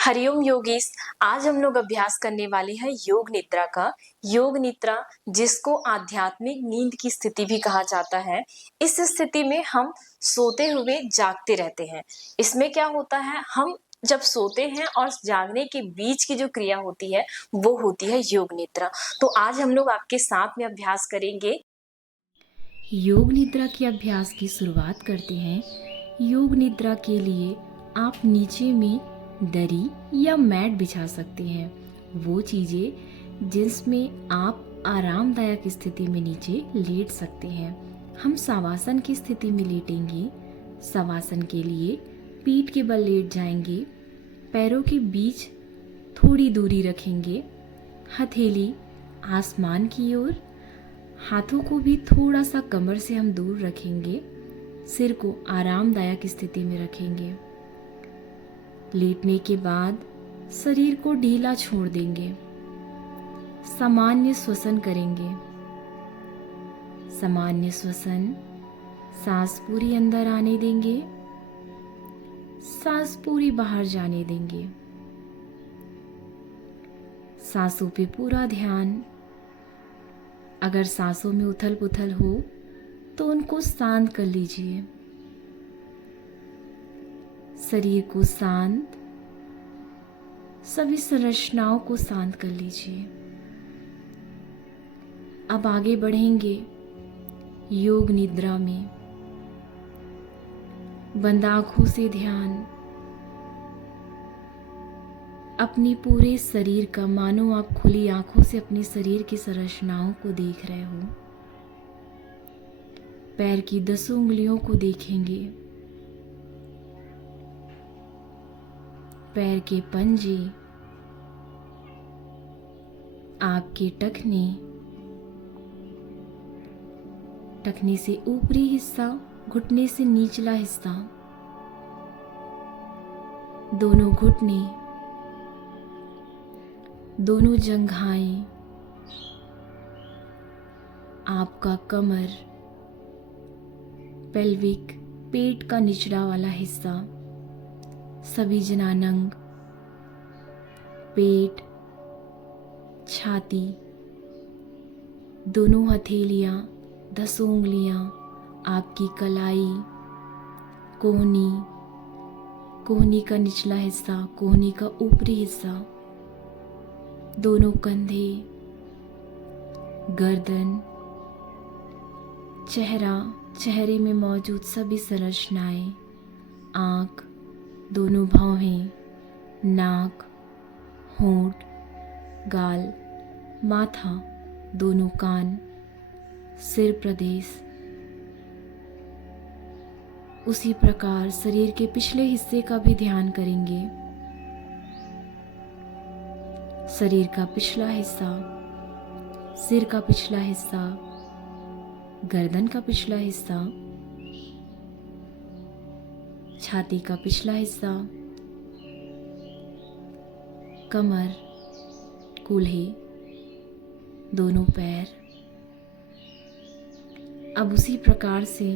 हरिओम योगीस। आज हम लोग अभ्यास करने वाले हैं योग निद्रा का। योग निद्रा जिसको आध्यात्मिक नींद की स्थिति भी कहा जाता है। इस स्थिति में हम सोते हुए जागते रहते हैं। इसमें क्या होता है, हम जब सोते हैं और जागने के बीच की जो क्रिया होती है वो होती है योग निद्रा। तो आज हम लोग आपके साथ में अभ्यास करेंगे। योग निद्रा के अभ्यास की शुरुआत करते हैं। योग निद्रा के लिए आप नीचे में दरी या मैट बिछा सकते हैं, वो चीज़ें जिसमें आप आरामदायक स्थिति में नीचे लेट सकते हैं। हम शवासन की स्थिति में लेटेंगे। शवासन के लिए पीठ के बल लेट जाएंगे, पैरों के बीच थोड़ी दूरी रखेंगे, हथेली आसमान की ओर, हाथों को भी थोड़ा सा कमर से हम दूर रखेंगे, सिर को आरामदायक स्थिति में रखेंगे। लेटने के बाद शरीर को ढीला छोड़ देंगे। सामान्य श्वसन करेंगे। सामान्य श्वसन, सांस पूरी अंदर आने देंगे, सांस पूरी बाहर जाने देंगे। सांसों पे पूरा ध्यान। अगर सांसों में उथल पुथल हो तो उनको शांत कर लीजिए। शरीर को शांत, सभी संरचनाओं को शांत कर लीजिए। अब आगे बढ़ेंगे योग निद्रा में। बंद आंखों से ध्यान। अपनी पूरे शरीर का, मानो आप खुली आंखों से अपने शरीर की संरचनाओं को देख रहे हो। पैर की 10 उंगलियों को देखेंगे। पैर के पंजे, आपके टखने, टखने से ऊपरी हिस्सा, घुटने से निचला हिस्सा, दोनों घुटने, दोनों जंघाएं, आपका कमर, पेल्विक, पेट का निचला वाला हिस्सा, सभी जनानंग, पेट, छाती, दोनों हथेलियां, 10 उंगलियां, आपकी कलाई, कोहनी, कोहनी का निचला हिस्सा, कोहनी का ऊपरी हिस्सा, दोनों कंधे, गर्दन, चेहरा, चेहरे में मौजूद सभी संरचनाएं, आँख, दोनों भौहें, नाक, होंठ, गाल, माथा, दोनों कान, सिर प्रदेश। उसी प्रकार शरीर के पिछले हिस्से का भी ध्यान करेंगे। शरीर का पिछला हिस्सा, सिर का पिछला हिस्सा, गर्दन का पिछला हिस्सा, छाती का पिछला हिस्सा, कमर, कूल्हे, दोनों पैर। अब उसी प्रकार से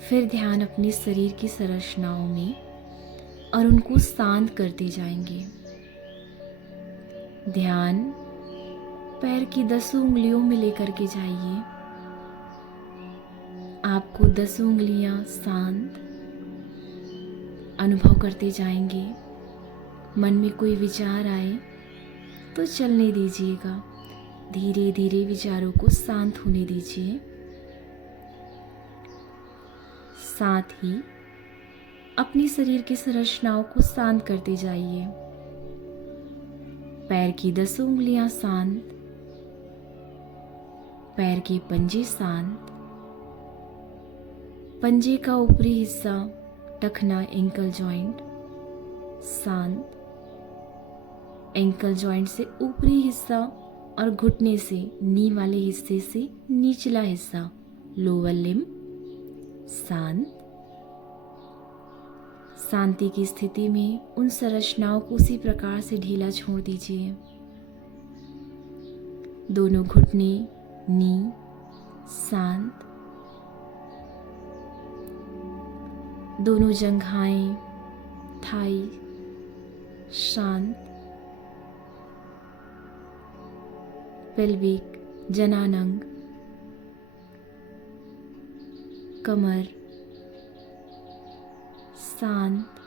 फिर ध्यान अपने शरीर की संरचनाओं में और उनको शांत करते जाएंगे। ध्यान पैर की 10 उंगलियों में लेकर के जाइए। आपको 10 उंगलियां शांत अनुभव करते जाएंगे। मन में कोई विचार आए तो चलने दीजिएगा। धीरे धीरे विचारों को शांत होने दीजिए। साथ ही अपनी शरीर की संरचनाओं को शांत करते जाइए। पैर की 10 उंगलियां शांत, पैर के पंजे शांत, पंजे का ऊपरी हिस्सा, टखना, एंकल जॉइंट शांत, एंकल जॉइंट से ऊपरी हिस्सा और घुटने से नी वाले हिस्से से निचला हिस्सा, लोअर लिम्ब शांत। शांति की स्थिति में उन संरचनाओं को उसी प्रकार से ढीला छोड़ दीजिए। दोनों घुटने, नी शांत, दोनों जंघाएं, थाई, शांत, पेल्विक, जनानंग, कमर शांत,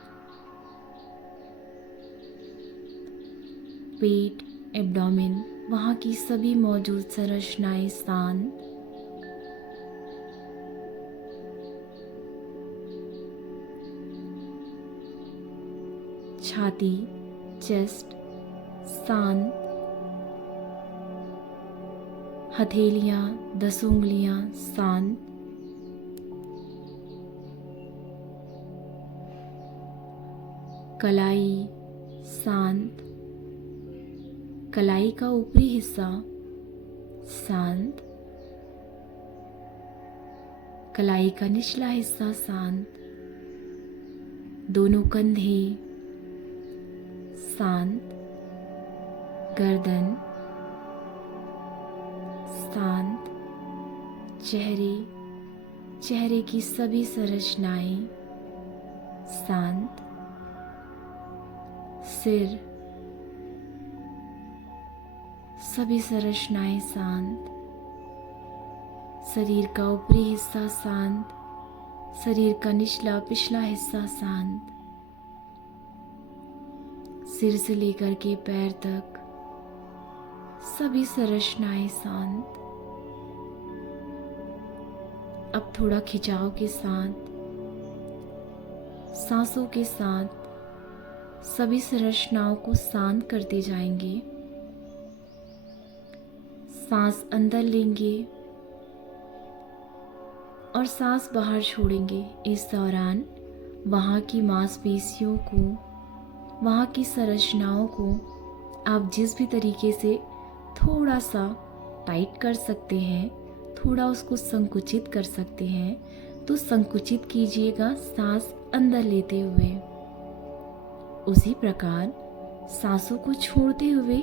पेट, एब्डोमेन, वहाँ की सभी मौजूद संरचनाएं शांत, छाती, चेस्ट शांत, हथेलियां, 10 उंगलियां शांत, कलाई शांत, कलाई का ऊपरी हिस्सा शांत, कलाई का निचला हिस्सा शांत, दोनों कंधे शांत, गर्दन शांत, चेहरे की सभी संरचनाएं शांत, सिर, सभी संरचनाएं शांत, शरीर का ऊपरी हिस्सा शांत, शरीर का निचला पिछला हिस्सा शांत, सिर से लेकर के पैर तक सभी संरचनाएं शांत। अब थोड़ा खिंचाव के साथ, सांसों के साथ सभी संरचनाओं को शांत करते जाएंगे। सांस अंदर लेंगे और सांस बाहर छोड़ेंगे। इस दौरान वहाँ की मांसपेशियों को, वहाँ की संरचनाओं को आप जिस भी तरीके से थोड़ा सा टाइट कर सकते हैं, थोड़ा उसको संकुचित कर सकते हैं, तो संकुचित कीजिएगा सांस अंदर लेते हुए। उसी प्रकार सांसों को छोड़ते हुए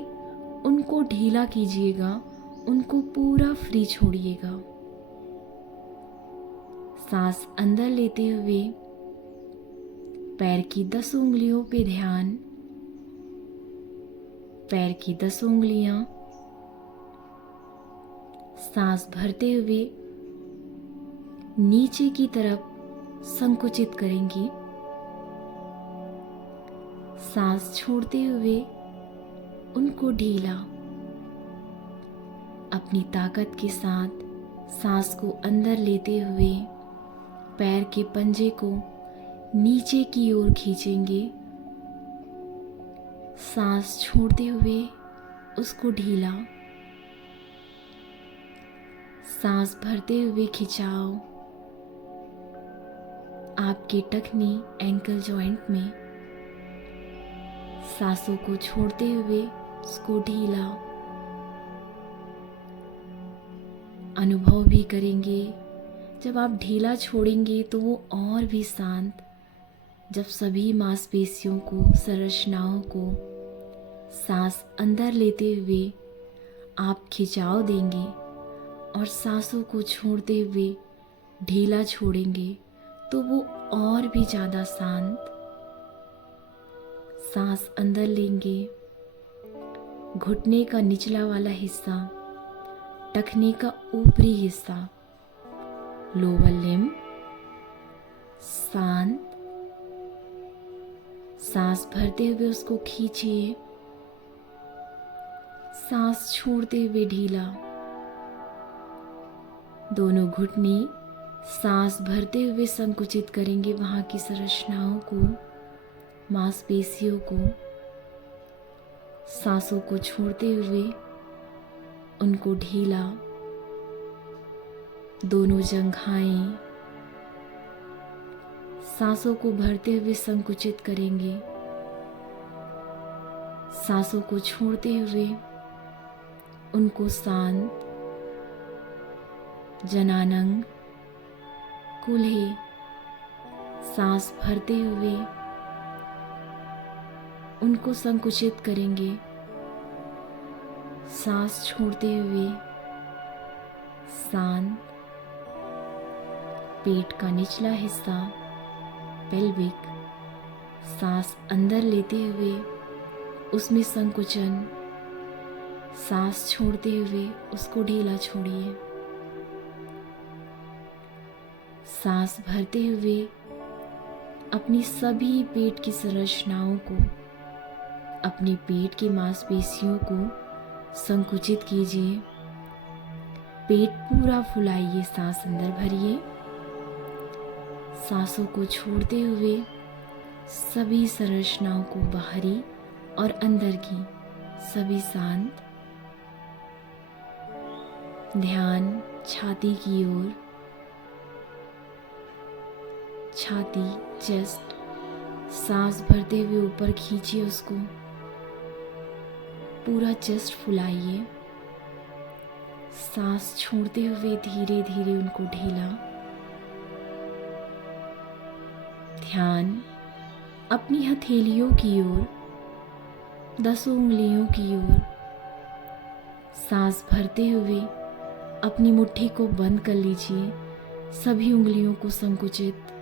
उनको ढीला कीजिएगा, उनको पूरा फ्री छोड़िएगा। सांस अंदर लेते हुए पैर की 10 उंगलियों पे ध्यान, पैर की 10 उंगलियां सांस भरते हुए नीचे की तरफ संकुचित करेंगी। सांस छोड़ते हुए उनको ढीला, अपनी ताकत के साथ सांस को अंदर लेते हुए पैर के पंजे को नीचे की ओर खींचेंगे। सांस छोड़ते हुए उसको ढीला, सांस भरते हुए खिंचाव आपके टखनी एंकल जॉइंट में। सांसों को छोड़ते हुए उसको ढीला, अनुभव भी करेंगे। जब आप ढीला छोड़ेंगे तो वो और भी शांत, जब सभी मांसपेशियों को, संरचनाओं को सांस अंदर लेते हुए आप खिंचाव देंगे और सांसों को छोड़ते हुए ढीला छोड़ेंगे तो वो और भी ज़्यादा शांत। सांस अंदर लेंगे, घुटने का निचला वाला हिस्सा, टखने का ऊपरी हिस्सा, लोअर लिम्ब शांत। सांस भरते हुए उसको खींचिए, सांस छोड़ते हुए ढीला। दोनों घुटने सांस भरते हुए संकुचित करेंगे वहाँ की संरचनाओं को, मांसपेशियों को। सांसों को छोड़ते हुए उनको ढीला। दोनों जंघाएं सांसों को भरते हुए संकुचित करेंगे। सांसों को छोड़ते हुए उनको शांत। जनानंग, कूल्हे सांस भरते हुए उनको संकुचित करेंगे। सांस छोड़ते हुए शांत। पेट का निचला हिस्सा, पेल्विक, सांस अंदर लेते हुए उसमें संकुचन, सांस छोड़ते हुए उसको ढीला छोड़िए। सांस भरते हुए अपनी सभी पेट की संरचनाओं को, अपने पेट की मांसपेशियों को संकुचित कीजिए। पेट पूरा फुलाइए, सांस अंदर भरिए। सांसों को छोड़ते हुए सभी संरचनाओं को, बाहरी और अंदर की सभी शांत। ध्यान छाती की ओर, छाती, चेस्ट। सांस भरते हुए ऊपर खींचिए उसको, पूरा चेस्ट फुलाइए। सांस छोड़ते हुए धीरे धीरे उनको ढीला। ध्यान अपनी हथेलियों की ओर, 10 उंगलियों की ओर। सांस भरते हुए अपनी मुट्ठी को बंद कर लीजिए, सभी उंगलियों को संकुचित।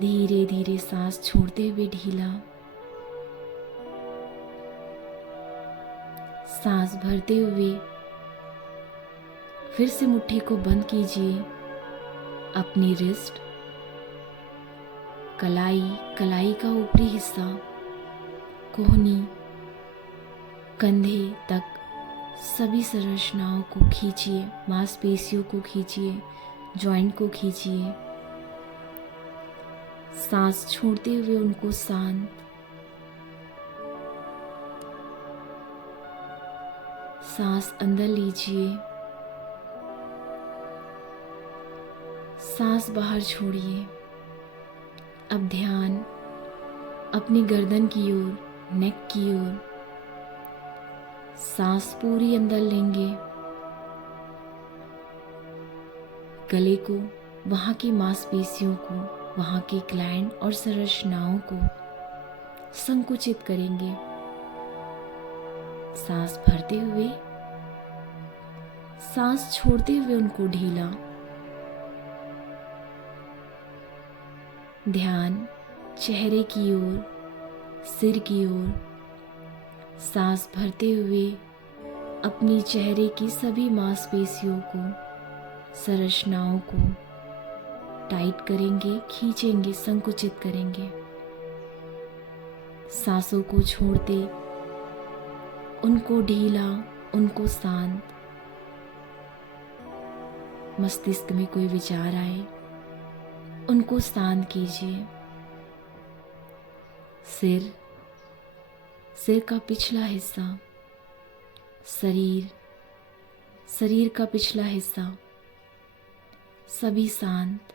धीरे धीरे सांस छोड़ते हुए ढीला। सांस भरते हुए फिर से मुट्ठी को बंद कीजिए। अपनी रिस्ट, कलाई, कलाई का ऊपरी हिस्सा, कोहनी, कंधे तक सभी संरचनाओं को खींचिए, मांसपेशियों को खींचिए, जॉइंट को खींचिए। सांस छोड़ते हुए उनको शांत। सांस अंदर लीजिए, सांस बाहर छोड़िए। अब ध्यान अपनी गर्दन की ओर, नेक की ओर। सांस पूरी अंदर लेंगे। गले को, वहाँ की मांसपेशियों को, वहाँ के ग्लैंड और संरचनाओं को संकुचित करेंगे। सांस भरते हुए, सांस छोड़ते हुए उनको ढीला। ध्यान चेहरे की ओर, सिर की ओर। सांस भरते हुए अपनी चेहरे की सभी मांसपेशियों को, संरचनाओं को टाइट करेंगे, खींचेंगे, संकुचित करेंगे। सांसों को छोड़ते उनको ढीला, उनको शांत। मस्तिष्क में कोई विचार आए, उनको शांत कीजिए। सिर, सिर का पिछला हिस्सा, शरीर, शरीर का पिछला हिस्सा, सभी शांत।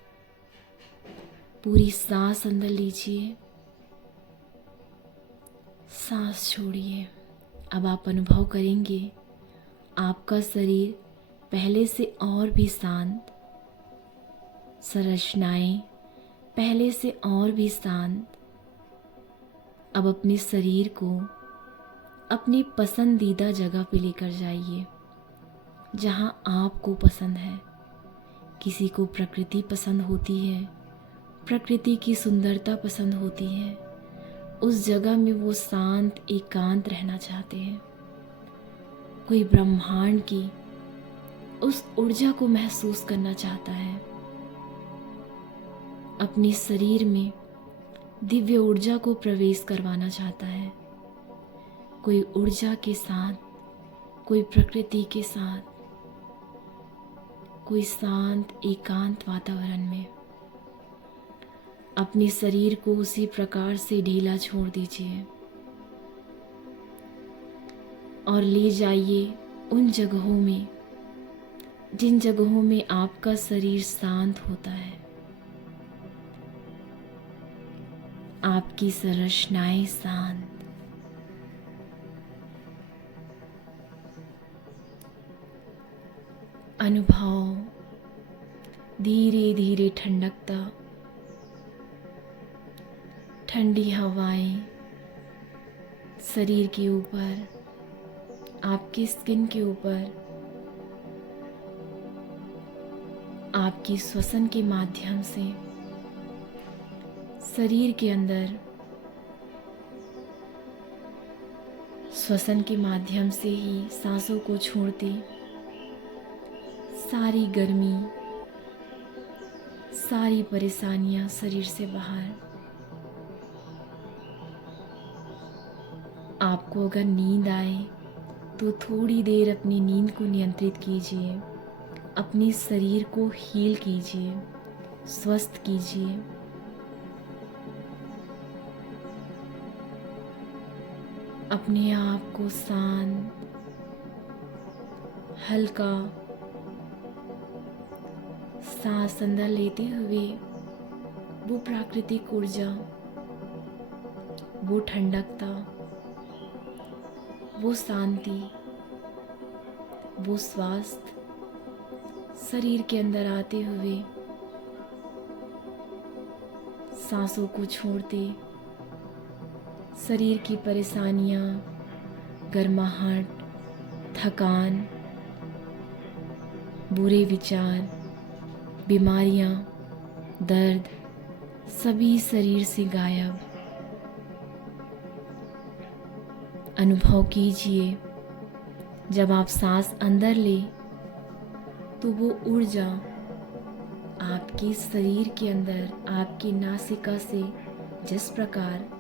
पूरी सांस अंदर लीजिए, सांस छोड़िए। अब आप अनुभव करेंगे आपका शरीर पहले से और भी शांत, संरचनाएं पहले से और भी शांत। अब अपने शरीर को अपनी पसंदीदा जगह पे लेकर जाइए, जहां आपको पसंद है। किसी को प्रकृति पसंद होती है, प्रकृति की सुंदरता पसंद होती है। उस जगह में वो शांत, एकांत रहना चाहते हैं। कोई ब्रह्मांड की उस ऊर्जा को महसूस करना चाहता है। अपने शरीर में दिव्य ऊर्जा को प्रवेश करवाना चाहता है। कोई ऊर्जा के साथ, कोई प्रकृति के साथ, कोई शांत एकांत वातावरण में। अपने शरीर को उसी प्रकार से ढीला छोड़ दीजिए और ले जाइए उन जगहों में, जिन जगहों में आपका शरीर शांत होता है। आपकी संरचनाएं शांत। अनुभव धीरे धीरे ठंडकता, ठंडी हवाएं शरीर के ऊपर, आपकी स्किन के ऊपर, आपकी श्वसन के माध्यम से शरीर के अंदर श्वसन के माध्यम से ही सांसों को छोड़ते सारी गर्मी, सारी परेशानियां शरीर से बाहर। आपको अगर नींद आए तो थोड़ी देर अपनी नींद को नियंत्रित कीजिए, अपने शरीर को हील कीजिए, स्वस्थ कीजिए। अपने आप को शांत, हल्का सांस अंदर लेते हुए वो प्राकृतिक ऊर्जा, वो ठंडकता, वो शांति, वो स्वास्थ्य शरीर के अंदर आते हुए सांसों को छोड़ते शरीर की परेशानियां, गर्माहट, थकान, बुरे विचार, बीमारियां, दर्द सभी शरीर से गायब। अनुभव कीजिए जब आप सांस अंदर ले तो वो ऊर्जा आपके शरीर के अंदर, आपकी नासिका से जिस प्रकार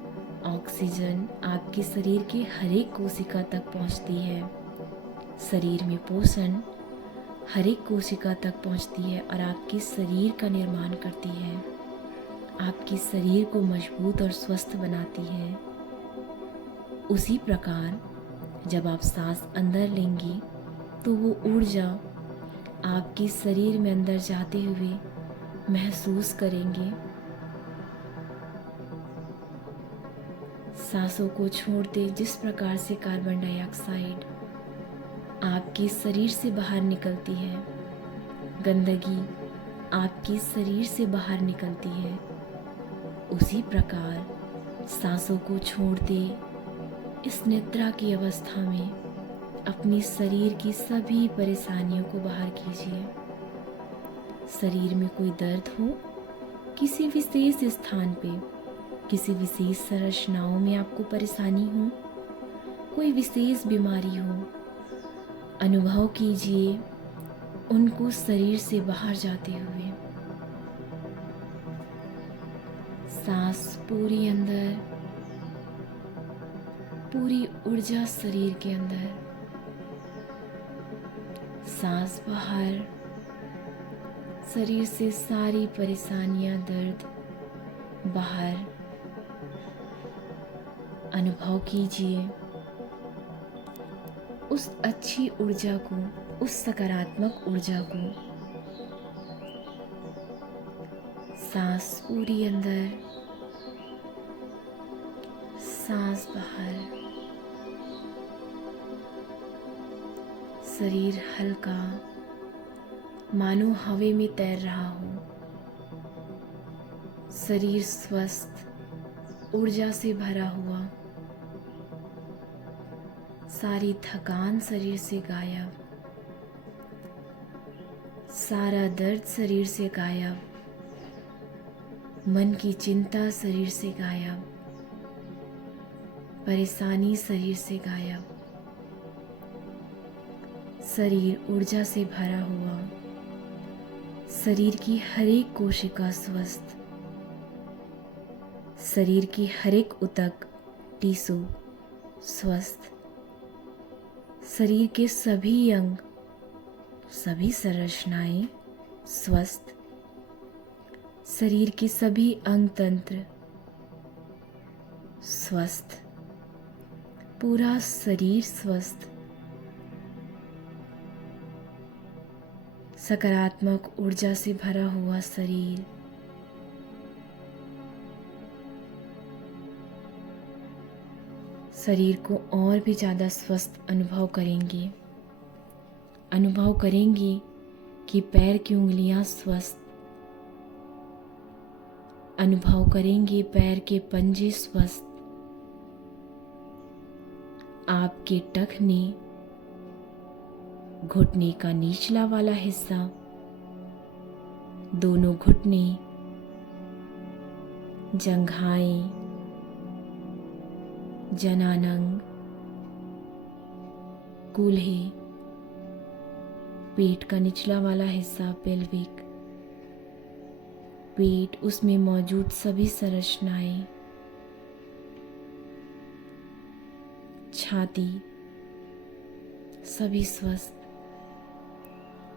ऑक्सीजन आपके शरीर के हर एक कोशिका तक पहुंचती है, शरीर में पोषण हर एक कोशिका तक पहुंचती है और आपके शरीर का निर्माण करती है, आपके शरीर को मजबूत और स्वस्थ बनाती है। उसी प्रकार जब आप सांस अंदर लेंगी तो वो ऊर्जा आपके शरीर में अंदर जाते हुए महसूस करेंगे। सांसों को छोड़ते जिस प्रकार से कार्बन डाइऑक्साइड आपके शरीर से बाहर निकलती है, गंदगी आपके शरीर से बाहर निकलती है, उसी प्रकार सांसों को छोड़ते इस निद्रा की अवस्था में अपने शरीर की सभी परेशानियों को बाहर कीजिए। शरीर में कोई दर्द हो, किसी विशेष स्थान पे, किसी विशेष संरचनाओं में आपको परेशानी हो, कोई विशेष बीमारी हो, अनुभव कीजिए उनको शरीर से बाहर जाते हुए। सांस पूरी अंदर, पूरी ऊर्जा शरीर के अंदर, सांस बाहर, शरीर से सारी परेशानियां, दर्द बाहर। अनुभव कीजिए उस अच्छी ऊर्जा को, उस सकारात्मक ऊर्जा को। सांस पूरी अंदर, सांस बाहर, शरीर हल्का मानो हवा में तैर रहा हो, शरीर स्वस्थ ऊर्जा से भरा हुआ, सारी थकान शरीर से गायब, सारा दर्द शरीर से गायब, मन की चिंता शरीर से गायब, परेशानी शरीर से गायब, शरीर ऊर्जा से भरा हुआ, शरीर की हर एक कोशिका स्वस्थ, शरीर की हर एक ऊतक, टिश्यू स्वस्थ, शरीर के सभी अंग, सभी संरचनाएं स्वस्थ, शरीर के सभी अंग तंत्र स्वस्थ, पूरा शरीर स्वस्थ, सकारात्मक ऊर्जा से भरा हुआ शरीर। शरीर को और भी ज़्यादा स्वस्थ अनुभव करेंगे। अनुभव करेंगे कि पैर की उंगलियां स्वस्थ, अनुभव करेंगे पैर के पंजे स्वस्थ, आपके टखने, घुटने का निचला वाला हिस्सा, दोनों घुटने, जंघाएं, जनानंग, कूल्हे, पेट का निचला वाला हिस्सा पेल्विक, पेट, उसमें मौजूद सभी संरचनाएं, छाती सभी स्वस्थ,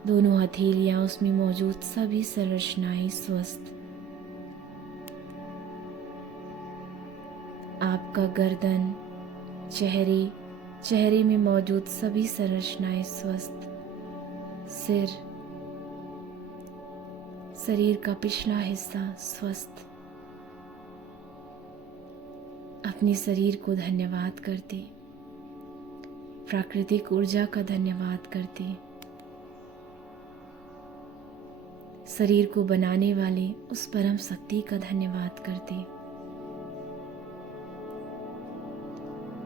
दोनों हथेलियां, उसमें मौजूद सभी संरचनाएं स्वस्थ। आपका गर्दन, चेहरे में मौजूद सभी संरचनाएं स्वस्थ। सिर, शरीर का पिछला हिस्सा स्वस्थ। अपने शरीर को धन्यवाद करते, प्राकृतिक ऊर्जा का धन्यवाद करते, शरीर को बनाने वाले उस परम शक्ति का धन्यवाद करते,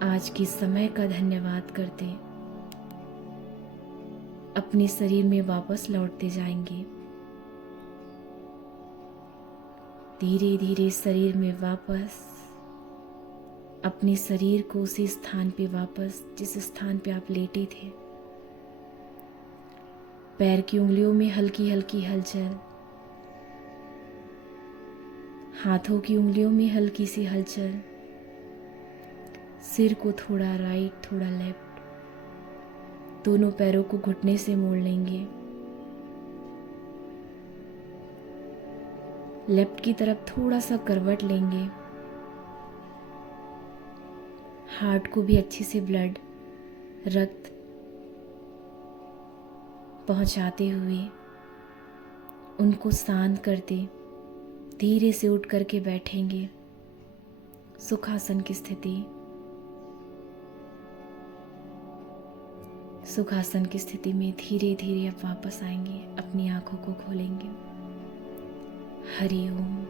आज के समय का धन्यवाद करते। अपने शरीर में वापस लौटते जाएंगे, धीरे धीरे शरीर में वापस, अपने शरीर को उसी स्थान पे वापस जिस स्थान पे आप लेटे थे। पैर की उंगलियों में हल्की हल्की हलचल, हाथों की उंगलियों में हल्की सी हलचल, सिर को थोड़ा राइट थोड़ा लेफ्ट, दोनों पैरों को घुटने से मोड़ लेंगे। लेफ्ट की तरफ थोड़ा सा करवट लेंगे, हार्ट को भी अच्छे से ब्लड, रक्त पहुंचाते हुए उनको शांत करते धीरे से उठ करके बैठेंगे। सुखासन की स्थिति, सुखासन की स्थिति में धीरे धीरे आप वापस आएंगे, अपनी आंखों को खोलेंगे। हरि ओम।